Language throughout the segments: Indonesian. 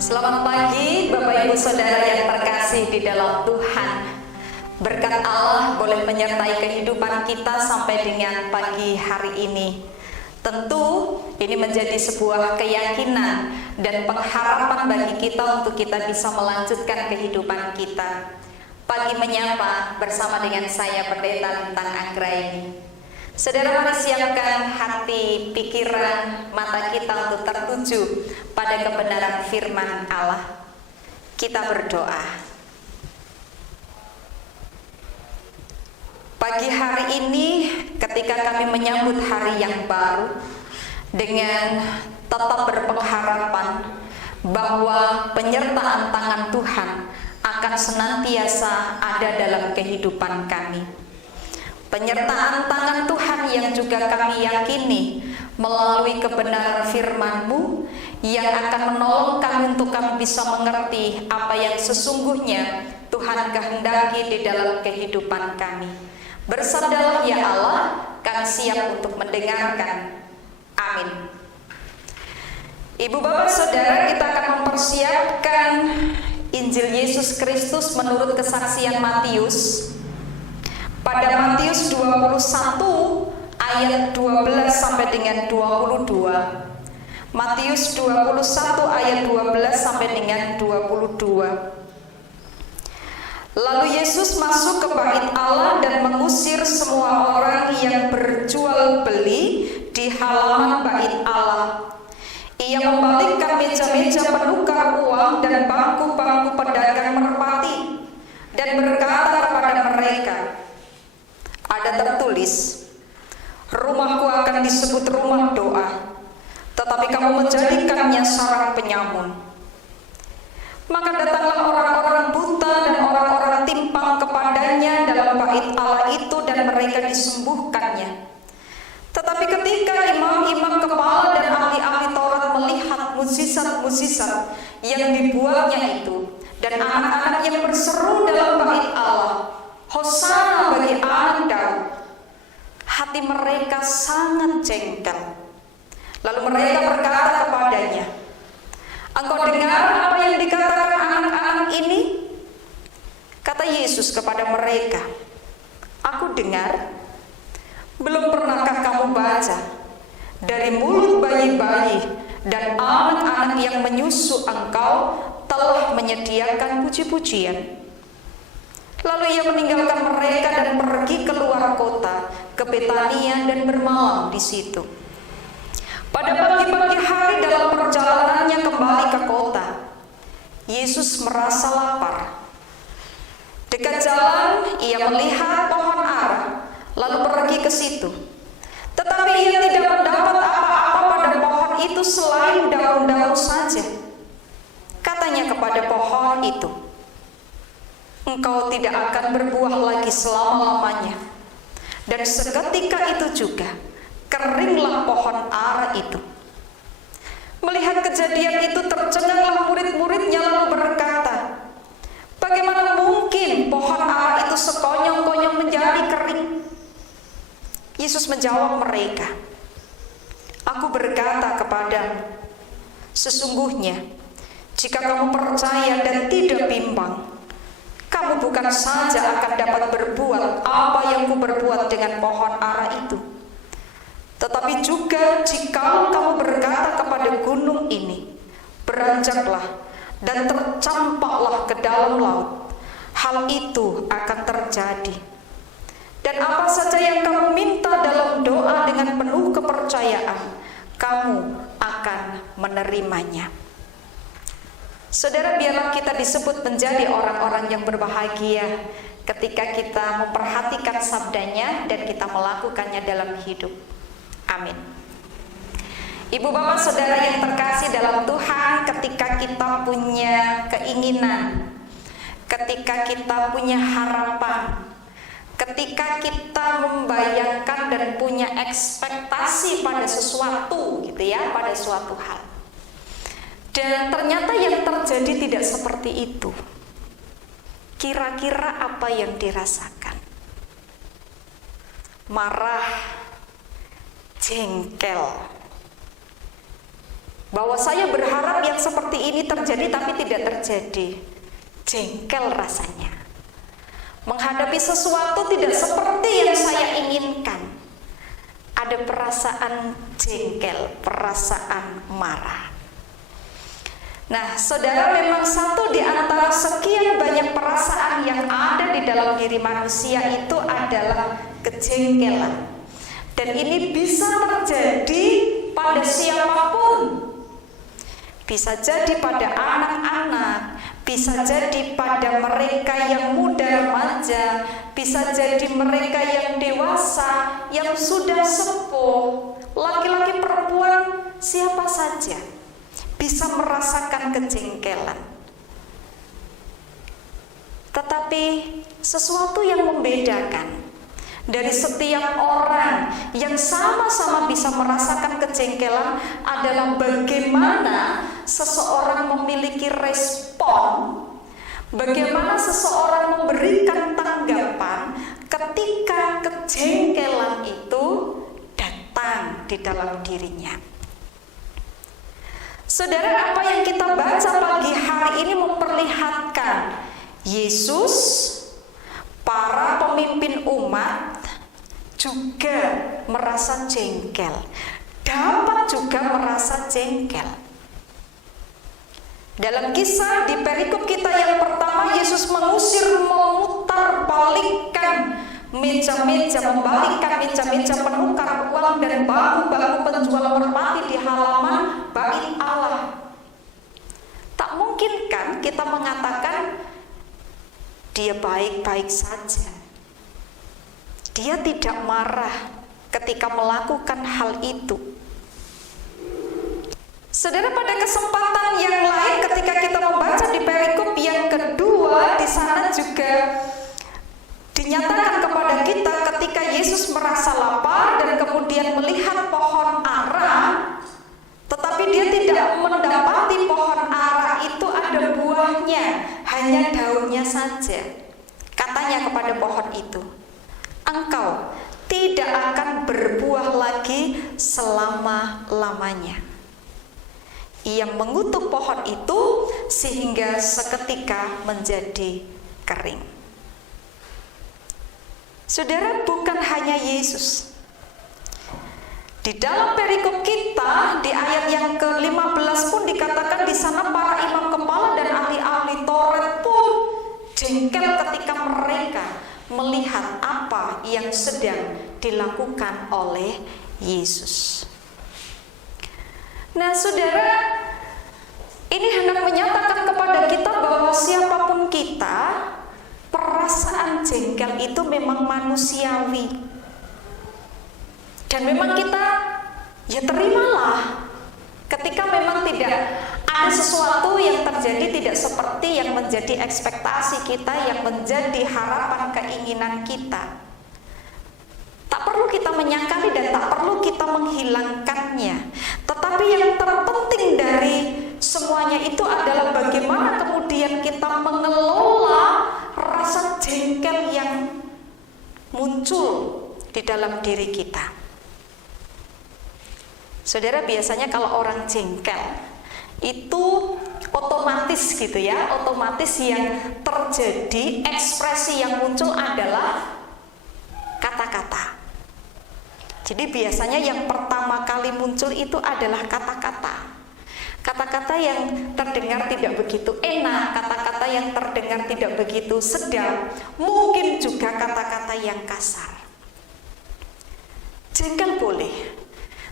Selamat pagi Bapak Ibu Saudara yang terkasih di dalam Tuhan. Berkat Allah boleh menyertai kehidupan kita sampai dengan pagi hari ini. Tentu ini menjadi sebuah keyakinan dan pengharapan bagi kita untuk kita bisa melanjutkan kehidupan kita. Pagi menyapa bersama dengan saya Pendeta Lintang Anggraini. Saudara, mari siapkan hati, pikiran, mata kita untuk tertuju pada kebenaran firman Allah. Kita berdoa. Pagi hari ini ketika kami menyambut hari yang baru dengan tetap berpengharapan bahwa penyertaan tangan Tuhan akan senantiasa ada dalam kehidupan kami. Penyertaan tangan Tuhan yang juga kami yakini melalui kebenaran firman-Mu yang akan menolong kami untuk kami bisa mengerti apa yang sesungguhnya Tuhan kehendaki di dalam kehidupan kami. Bersabdalah ya Allah, kami siap untuk mendengarkan. Amin. Ibu bapak saudara, kita akan mempersiapkan Injil Yesus Kristus menurut kesaksian Matius. Pada Matius 21 ayat 12 sampai dengan 22. Matius 21 ayat 12 sampai dengan 22. Lalu Yesus masuk ke bait Allah dan mengusir semua orang yang berjual beli di halaman bait Allah. Ia membalikkan meja-meja penukar uang dan bangku-bangku pedagang merpati dan berkata kepada mereka, ada tertulis, rumahku akan disebut rumah doa, tetapi kamu menjadikannya sarang penyamun. Maka datanglah orang-orang buta dan orang-orang timpang kepadanya dalam bait Allah itu dan mereka disembuhkannya. Tetapi ketika imam-imam kepala dan ahli-ahli Taurat melihat mukjizat-mukjizat yang dibuatnya itu dan anak-anak yang berseru dalam bait Allah, Hosana bagi anak Daud, hati mereka sangat jengkel. Lalu mereka berkata kepadanya, engkau dengar apa yang dikatakan anak-anak ini? Kata Yesus kepada mereka, aku dengar. Belum pernahkah kamu baca, dari mulut bayi-bayi dan anak-anak yang menyusu engkau telah menyediakan puji-pujian. Lalu ia meninggalkan mereka dan pergi keluar kota ke Betania dan bermalam di situ. Pada pagi-pagi hari dalam perjalanannya kembali ke kota, Yesus merasa lapar. Dekat jalan ia melihat pohon ara, lalu pergi ke situ. Tetapi ia tidak mendapat apa-apa pada pohon itu selain daun-daun saja. Katanya kepada pohon itu, engkau tidak akan berbuah lagi selama-lamanya. Dan seketika itu juga keringlah pohon ara itu. Melihat kejadian itu tercenganglah murid-muridnya lalu berkata, bagaimana mungkin pohon ara itu sekonyong-konyong menjadi kering? Yesus menjawab mereka, aku berkata kepadamu, sesungguhnya jika kamu percaya dan tidak bimbang, kamu bukan saja akan dapat berbuat apa yang kuberbuat dengan pohon ara itu, tetapi juga jika kamu berkata kepada gunung ini, beranjaklah dan tercampaklah ke dalam laut, hal itu akan terjadi. Dan apa saja yang kamu minta dalam doa dengan penuh kepercayaan, kamu akan menerimanya. Saudara, biarlah kita disebut menjadi orang-orang yang berbahagia ketika kita memperhatikan sabdanya dan kita melakukannya dalam hidup. Amin. Ibu bapak saudara yang terkasih dalam Tuhan, ketika kita punya keinginan, ketika kita punya harapan, ketika kita membayangkan dan punya ekspektasi pada sesuatu gitu ya, pada suatu hal, dan ternyata yang terjadi tidak seperti itu, kira-kira apa yang dirasakan? Marah, jengkel, bahwa saya berharap yang seperti ini terjadi tapi tidak terjadi. Jengkel rasanya. Menghadapi sesuatu tidak seperti yang saya inginkan. Ada perasaan jengkel, perasaan marah. Nah, saudara, memang satu di antara sekian banyak perasaan yang ada di dalam diri manusia itu adalah kejengkelan. Dan ini bisa terjadi pada siapapun. Bisa jadi pada anak-anak, bisa jadi pada mereka yang muda remaja, bisa jadi mereka yang dewasa, yang sudah sepuh, laki-laki perempuan, siapa saja bisa merasakan kejengkelan. Tetapi sesuatu yang membedakan dari setiap orang yang sama-sama bisa merasakan kejengkelan adalah bagaimana seseorang memiliki respon, bagaimana seseorang memberikan tanggapan ketika kejengkelan itu datang di dalam dirinya. Saudara, apa yang kita baca pagi hari ini memperlihatkan Yesus, para pemimpin umat juga merasa jengkel, dapat juga merasa jengkel. Dalam kisah di perikop kita yang pertama, Yesus mengusir, memutar balikkan meja-meja, membalikkan meja-meja penukar uang dan bangku-bangku penjual merpati di halaman bait Allah. Tak mungkin kan kita mengatakan dia baik-baik saja. Dia tidak marah ketika melakukan hal itu. Saudara, pada kesempatan yang lain ketika kita membaca di perikop yang kedua, di sana juga dinyatakan kepada kita ketika Yesus merasa lapar dan kemudian melihat pohon ara, tetapi dia tidak mendapati pohon ara itu ada buahnya, hanya daunnya saja. Katanya kepada pohon itu, engkau tidak akan berbuah lagi selama-lamanya. Ia mengutuk pohon itu sehingga seketika menjadi kering. Saudara, bukan hanya Yesus. Di dalam perikop kita di ayat yang ke-15 pun dikatakan di sana para imam kepala dan ahli-ahli Taurat pun jengkel ketika mereka melihat apa yang sedang dilakukan oleh Yesus. Nah, saudara, ini hendak menyatakan kepada kita bahwa siapapun kita, perasaan jengkel itu memang manusiawi. Dan memang kita ya terimalah ketika memang tidak ada sesuatu yang terjadi tidak seperti yang menjadi ekspektasi kita, yang menjadi harapan keinginan kita. Tak perlu kita menyangkali dan tak perlu kita menghilangkannya. Tetapi yang terpenting dari semuanya itu adalah bagaimana kemudian kita mengelola rasa jengkel yang muncul di dalam diri kita. Saudara, biasanya kalau orang jengkel itu otomatis gitu ya, otomatis yang terjadi, ekspresi yang muncul adalah kata-kata. Jadi biasanya yang pertama kali muncul itu adalah kata-kata. Kata-kata yang terdengar tidak begitu enak, kata-kata yang terdengar tidak begitu sedap, mungkin juga kata-kata yang kasar. Jengkel boleh,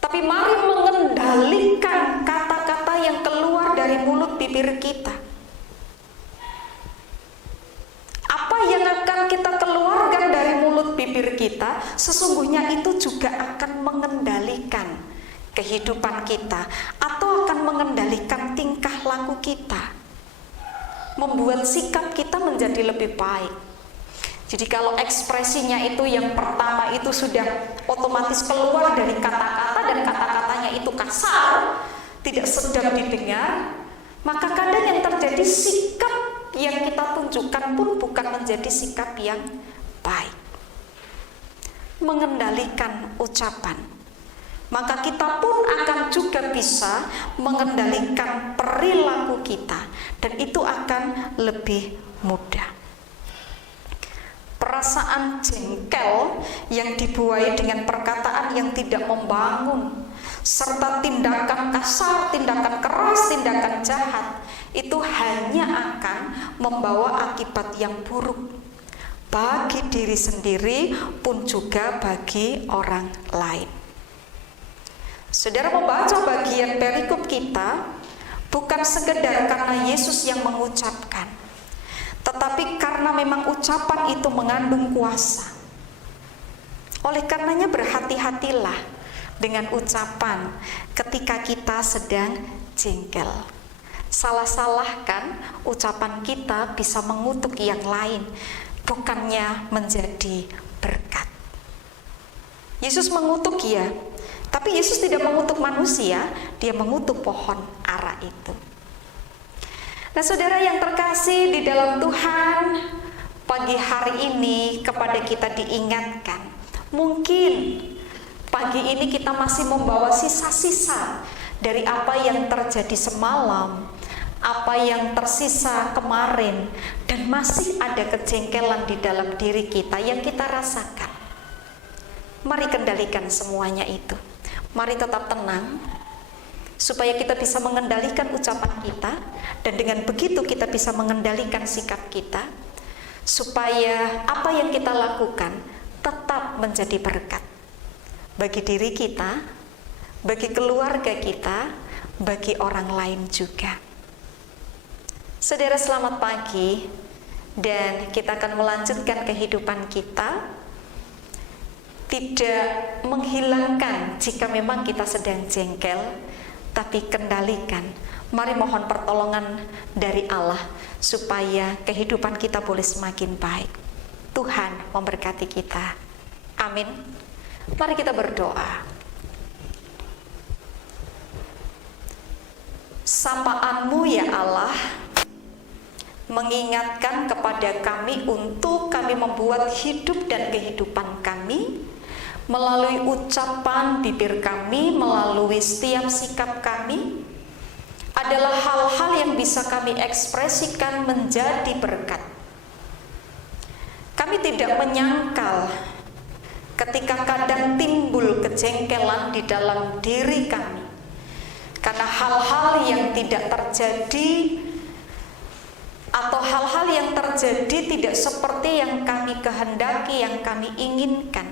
tapi mari mengendalikan kata-kata yang keluar dari mulut bibir kita. Apa yang akan kita keluarkan dari mulut bibir kita, sesungguhnya itu juga akan mengendalikan kehidupan kita atau akan mengendalikan tingkah laku kita, membuat sikap kita menjadi lebih baik. Jadi kalau ekspresinya itu yang pertama itu sudah otomatis keluar dari kata-kata dan kata-katanya itu kasar, tidak sedap didengar, maka kadang yang terjadi sikap yang kita tunjukkan pun bukan menjadi sikap yang baik. Mengendalikan ucapan, maka kita pun akan juga sudah bisa mengendalikan perilaku kita, dan itu akan lebih mudah. Perasaan jengkel yang dibuai dengan perkataan yang tidak membangun, serta tindakan kasar, tindakan keras, tindakan jahat, itu hanya akan membawa akibat yang buruk bagi diri sendiri pun juga bagi orang lain. Saudara membaca bagian perikop kita bukan sekedar karena Yesus yang mengucapkan, tetapi karena memang ucapan itu mengandung kuasa. Oleh karenanya berhati-hatilah dengan ucapan ketika kita sedang jengkel. Salah-salahkan ucapan kita bisa mengutuk yang lain, bukannya menjadi berkat. Yesus mengutuk ya, tapi Yesus tidak mengutuk manusia, dia mengutuk pohon ara itu. Nah, saudara yang terkasih di dalam Tuhan, pagi hari ini kepada kita diingatkan, mungkin pagi ini kita masih membawa sisa-sisa dari apa yang terjadi semalam, apa yang tersisa kemarin, dan masih ada kejengkelan di dalam diri kita yang kita rasakan. Mari kendalikan semuanya itu. Mari tetap tenang, supaya kita bisa mengendalikan ucapan kita, dan dengan begitu kita bisa mengendalikan sikap kita, supaya apa yang kita lakukan tetap menjadi berkat bagi diri kita, bagi keluarga kita, bagi orang lain juga. Saudara, selamat pagi, dan kita akan melanjutkan kehidupan kita, tidak menghilangkan jika memang kita sedang jengkel, tapi kendalikan. Mari mohon pertolongan dari Allah supaya kehidupan kita boleh semakin baik. Tuhan memberkati kita. Amin. Mari kita berdoa. Sapaan-Mu ya Allah mengingatkan kepada kami untuk kami membuat hidup dan kehidupan kami melalui ucapan bibir kami, melalui setiap sikap kami, adalah hal-hal yang bisa kami ekspresikan menjadi berkat. Kami tidak menyangkal ketika kadang timbul kejengkelan di dalam diri kami, karena hal-hal yang tidak terjadi atau hal-hal yang terjadi tidak seperti yang kami kehendaki, yang kami inginkan.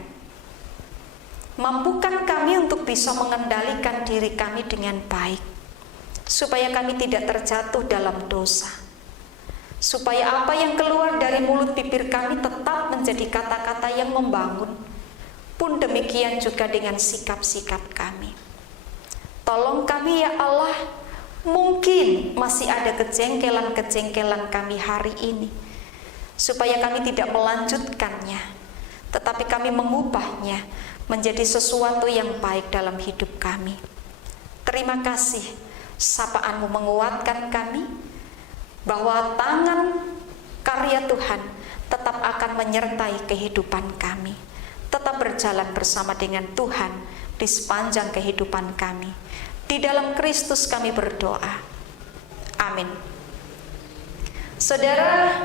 Mampukan kami untuk bisa mengendalikan diri kami dengan baik, supaya kami tidak terjatuh dalam dosa, supaya apa yang keluar dari mulut bibir kami tetap menjadi kata-kata yang membangun, pun demikian juga dengan sikap-sikap kami. Tolong kami ya Allah, mungkin masih ada kejengkelan-kejengkelan kami hari ini, supaya kami tidak melanjutkannya, tetapi kami mengubahnya menjadi sesuatu yang baik dalam hidup kami. Terima kasih, sapaan-Mu menguatkan kami, bahwa tangan karya Tuhan tetap akan menyertai kehidupan kami, tetap berjalan bersama dengan Tuhan di sepanjang kehidupan kami. Di dalam Kristus kami berdoa. Amin. Saudara,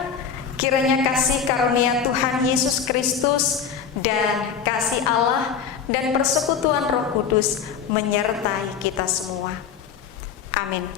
kiranya kasih karunia Tuhan Yesus Kristus dan kasih Allah dan persekutuan Roh Kudus menyertai kita semua. Amin.